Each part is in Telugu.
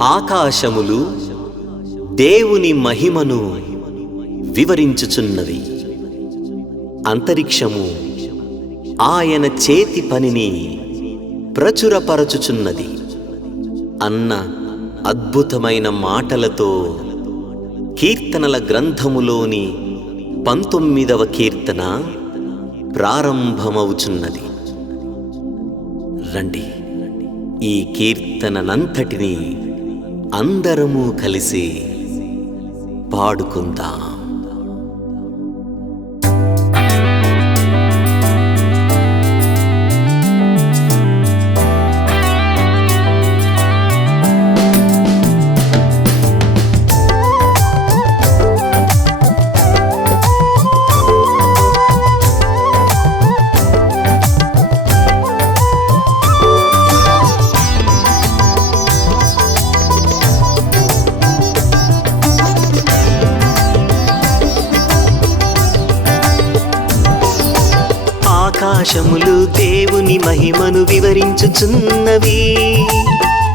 ఆకాశములు దేవుని మహిమను వివరించుచున్నవి. అంతరిక్షము ఆయన చేతి పనిని ప్రచురపరచుచున్నది అన్న అద్భుతమైన మాటలతో కీర్తనల గ్రంథములోని 19వ కీర్తన ప్రారంభమవుచున్నది. రండి, ఈ కీర్తననంతటిని అందరము కలిసి పాడుకుందాం. ఆకాశములు దేవుని మహిమను వివరించుచున్నవి,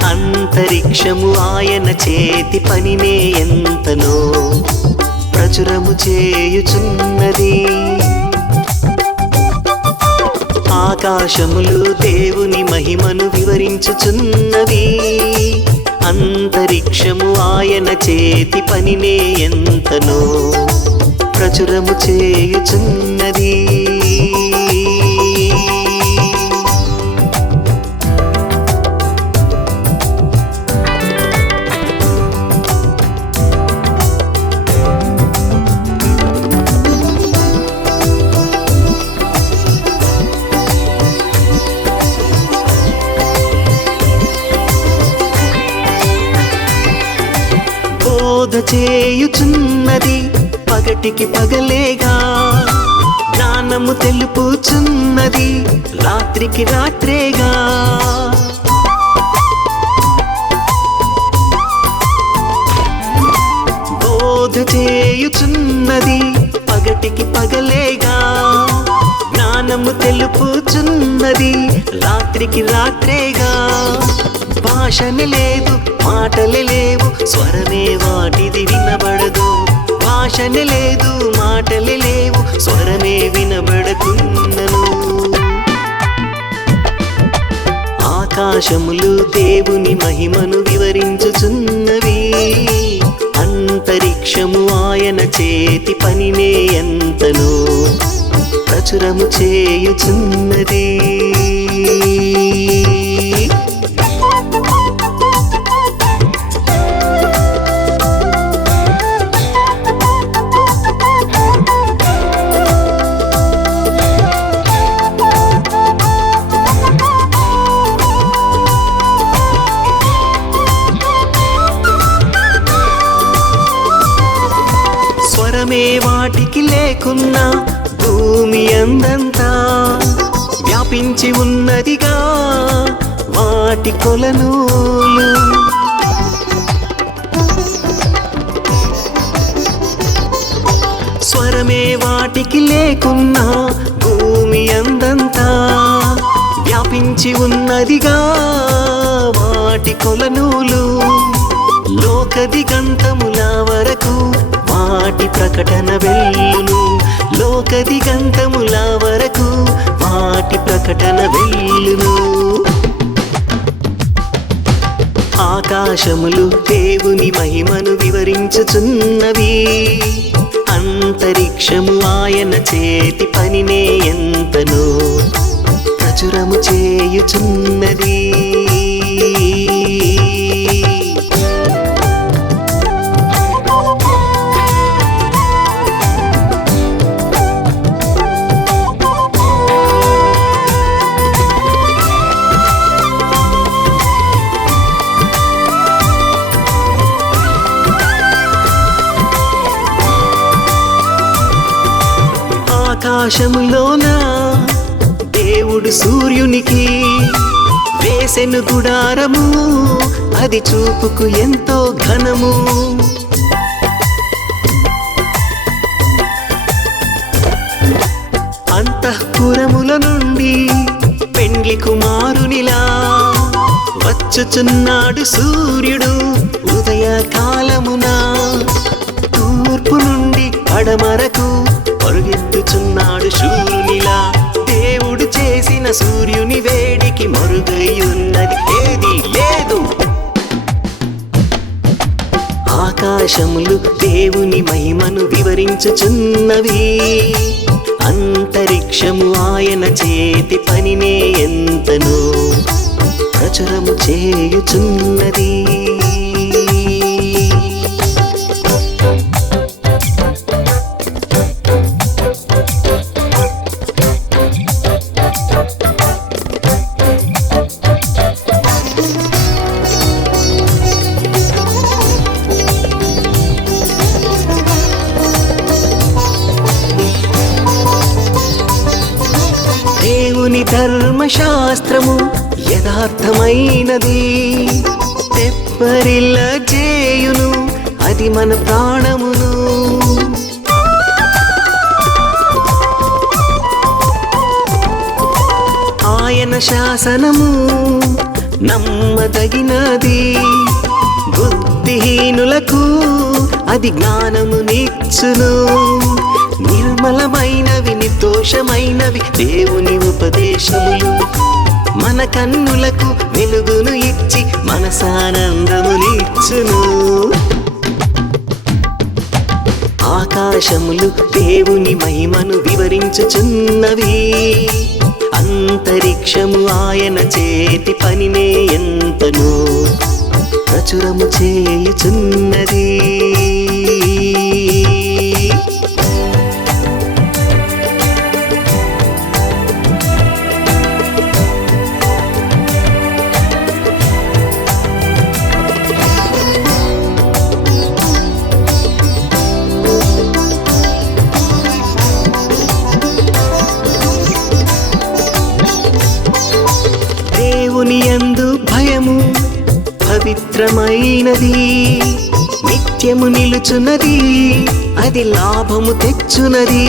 అంతరిక్షము ఆయన చేతి పనినే ఎంతనో ప్రచురము చేయుచున్నది. ఆకాశములు దేవుని మహిమను వివరించుచున్నవి, అంతరిక్షము ఆయన చేతి పనినే ఎంతనో ప్రచురము చేయుచున్నది. బోధ చేయుచున్నది పగటికి పగలేగా, జ్ఞానము తెలుపుచున్నది రాత్రికి రాత్రేగా. బోధ చేయుచున్నది పగటికి పగలేగా, జ్ఞానము తెలుపుచున్నది రాత్రికి రాత్రేగా. భాషనే లేదు, మాటలే లేవు, స్వరమే వాటిది వినబడదు. భాషనే లేదు, మాటలే లేవు, స్వరమే వినబడకున్నను. ఆకాశములు దేవుని మహిమను వివరించుచున్నవి, అంతరిక్షము ఆయన చేతి పనినే ఎంతనో ప్రచురము చేయుచున్నది. స్వరమే వాటికి లేకున్నా భూమి అందంతా వ్యాపించి ఉన్నదిగా వాటి కొలనూలు. స్వరమే వాటికి లేకున్నా భూమి అందంతా వ్యాపించి ఉన్నదిగా వాటి కొలనూలు. లోక దిగంతముల వరకు వాటి ప్రకటన వెళ్ళును, లోక దిగంతముల వరకు వాటి ప్రకటన వెళ్ళును. ఆకాశములు దేవుని మహిమను వివరించుచున్నవి, అంతరిక్షము ఆయన చేతి పనినే ఎంతనో ప్రచురము చేయుచున్నది. ఆకాశములోన దేవుడు సూర్యునికి వేసెను గుడారము, అది చూపుకు ఎంతో ఘనము. అంతఃపురముల నుండి పెండ్లి కుమారునిలా వచ్చి ఉదయించుచున్నాడు సూర్యుడు ఉదయ కాలమున తూర్పు నుండి పడమరకు పరుగెత్తుచున్నాడు శూరునిలా దేవుడు చేసిన సూర్యుని వేడికి మరుగై ఉన్నది ఏది లేదు ఆకాశములు దేవుని మహిమను వివరించుచున్నవి అంతరిక్షము ఆయన చేతి పనినే ఎంతనో ప్రచురము చేయుచున్నది దేవుని ధర్మశాస్త్రము యథార్థమైనది తెప్పరిల్ల చేయును అది మన ప్రాణమును ఆయన శాసనము నమ్మదగినది బుద్ధిహీనులకు అది జ్ఞానమునిచ్చును నిర్మలమైనవి నిర్దోషమైనవి దేవుని ఉపదేశములు మన కన్నులకు వెలుగును ఇచ్చి మనసానందమునిచ్చును ఆకాశములు దేవుని మహిమను వివరించుచున్నవి అంతరిక్షము ఆయన చేతి పనినే ఎంతనో ప్రచురము చేయుచున్నది దేవుని యందు భయము పవిత్రమైనది నిత్యము నిలుచున్నది అది లాభము తెచ్చునది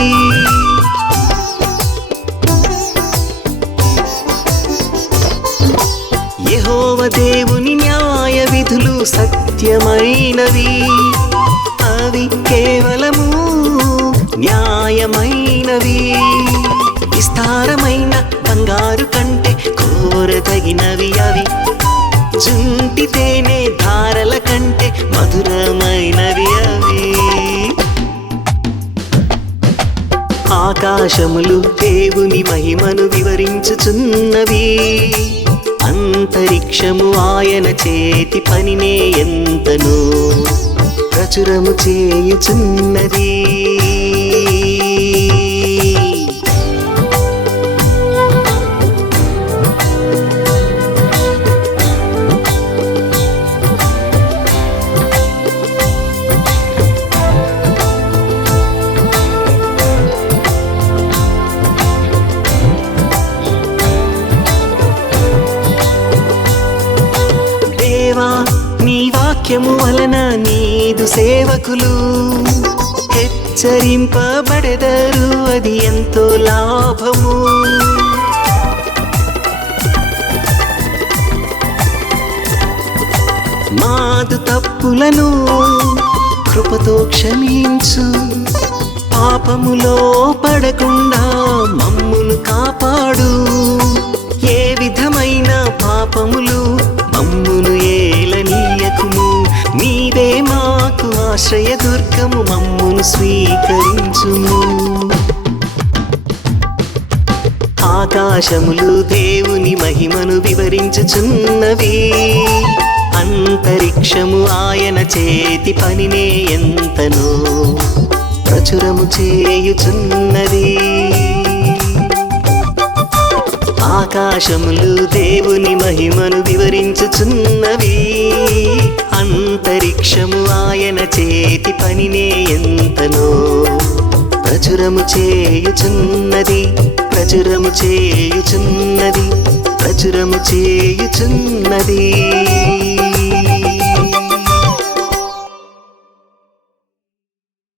యెహోవా దేవుని న్యాయ విధులు సత్యమైనవి అవి కేవలము న్యాయమైనవి విస్తారమైన బంగారు కంటే కోరదగినవి అవి జుంటి తేనె ధారల కంటే మధురమైనవి అవి ఆకాశములు దేవుని మహిమను వివరించుచున్నవి అంతరిక్షము ఆయన చేతి పనినే ఎంతనో ప్రచురము చేయుచున్నది నీ వాక్యము వలన నీదు సేవకులు హెచ్చరింపబడెదరు అది ఎంతో లాభము మాదు తప్పులను కృపతో క్షమించు పాపములో పడకుండా మమ్మును కాపాడు ఏ విధమైన పాపములు మమ్మును ఏలనీయకుము నీవే మాకు ఆశ్రయ దుర్గము మమ్మును స్వీకరించుము ఆకాశములు దేవుని మహిమను వివరించుచున్నవి అంతరిక్షము ఆయన చేతి పనినే ఎంతనో ప్రచురము చేయుచున్నది ఆకాశములు దేవుని మహిమను వివరించుచున్నవి అంతరిక్షము ఆయన చేతి పనినే ఎంతనో ప్రచురము చేయుచున్నది ప్రచురము చేయుచున్నది ప్రచురము చేయుచున్నది